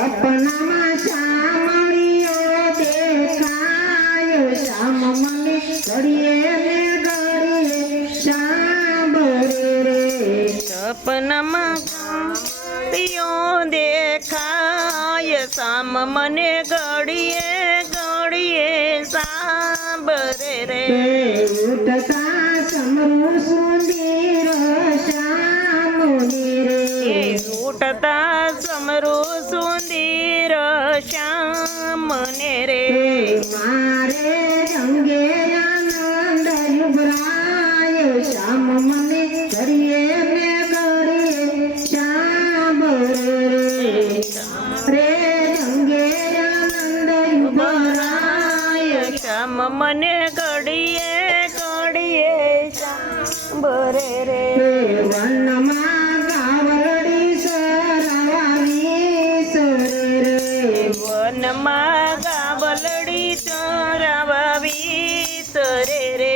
સપનામાં શામળિયો દેખાયો શ્યામ મને ઘડીએ ને ઘડીએ સાંભળે રે સપનામાં શામળિયો દેખાય શ્યામ મને ઘડીએ ઘડીએ સાંભળે રે ઉઠતા સમરૂ સુંદર શ્યામુની રે ઉઠતા સમરૂ સુંદર શ્યામને રે મારે રંગે આનંદ યુગરાયો શ્યામ મને ઘડીએ ને ઘડીએ સાંભળે રે રંગે આનંદ યુગરાયો શ્યામ મને ઘડીએ ઘડીએ સાંભળે રે વનમાં ગાવડી સરાવી સરે રે વનમાં ગાવલડી ચરાવી સરે રે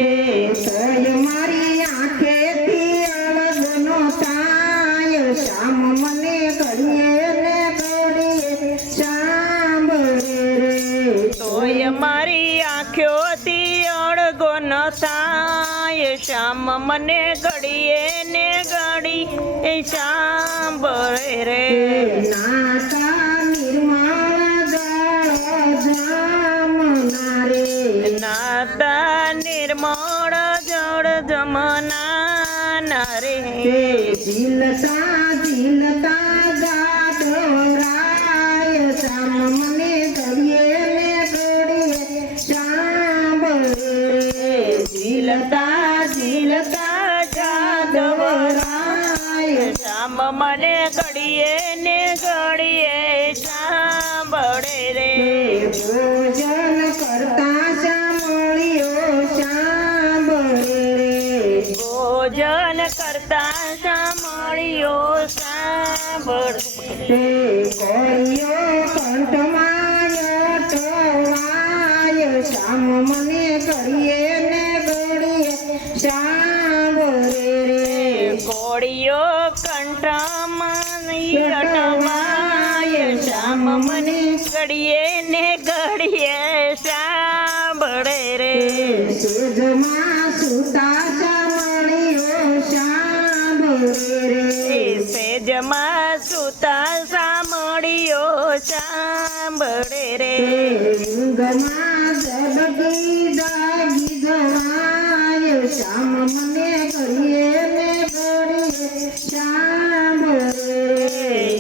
તોય મારી આંખેથી અળગનો થાય શ્યામ મને ઘડીએ ને ઘડીએ સાંભળે રે તોય મારી આંખોથી અળગો ન થાય શ્યામ મને ઘડીએ ને ઘડી સાંભળે રે નાતા નિર્મળ જળ જામના રે નાતા નિર્મળ જળ જમના રે ઝીલતા ઝીલતા ગાઢરાય શ્યામ મને ઘડીએ ને ઘડીએ સાંભળે રે ઝીલતા ઝીલતા ગાઢરાય શ્યામ મને ઘડીએ ને ઘડીએ સાંભળે રે ભોજન કરતા શામળિયો સાંભળે રે ભોજન કરતા શામળિયો સાંભળે કોળિયો કંઠમાય ટવાય શ્યામ મને ઘડીએ ને ઘડીએ સાંભળે રે કોળિયો કંઠમાં અટવાય શ્યામ મને ઘડીએ ને ઘડીએ સાંભળે રે સેજમાં સુતા શામળિયો સાંભળે રે સેજમાં સુતા સાંભળ્યો સાંભળે રે ઊંઘમાં ઝબકી જાગી જવાય શ્યામ મને ઘડીએ ને ઘડીએ સાંભળે રે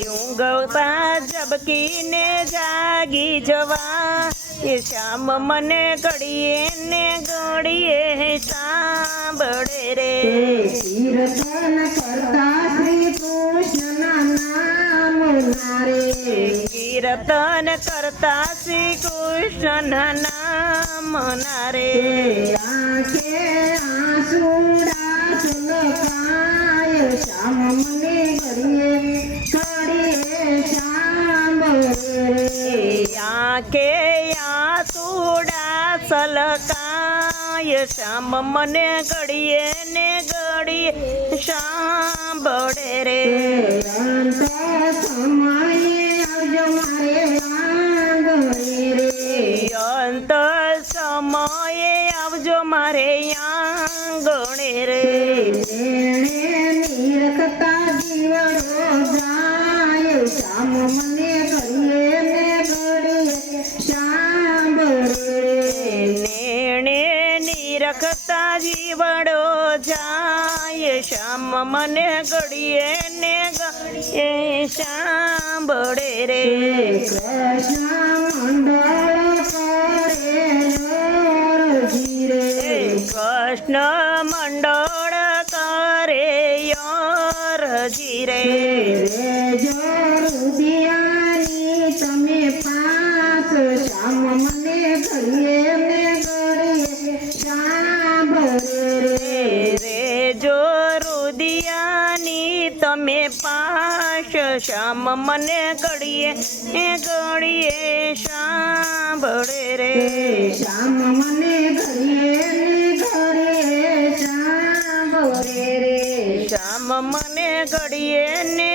ઊંઘતા ઝબકીને જાગી જવા શ્યામ મને ઘડીએ ને ઘડીએ સાંભળે રે કીર્તન કરતા શ્રી કૃષ્ણના નામ નારે કીર્તન કરતા શ્રી કૃષ્ણના નામ ના રે આંખે આંસુડા સુલકાય શ્યામ મને ઘડીએ ઘડીએ સાંભળે રે આંખે આંસુડા સલકાય શ્યામ મને ઘડીએ ને ઘડીએ સાંભળે રે અંત સમયે આવજો મારે આંગણે રે અંત સમયે આવજો મારે આંગણે રે એણે નિરખતા જીવડો જાય શ્યામ મને ઘડીએ ને ઘડીએ સાંભળે રે નેણે નિરખતા જીવડો જાય શ્યામ મને ઘડીએ ને ઘડીએ સાંભળે રે કૃષ્ણ મંડળ કરે અરજી રે કૃષ્ણ મંડળ કરે અરજી રે રુદિયાની તમે પાસ શ્યામ મને ઘડીએ ને ઘડીએ સાંભળે રે રે જો રુદિયાની તમે પાશ શ્યામ મને ઘડીએ ઘડીએ સાંભળે રે શ્યામ મને ઘડીએ ને ઘડીએ સાંભળે રે શ્યામ મને ઘડીએ ને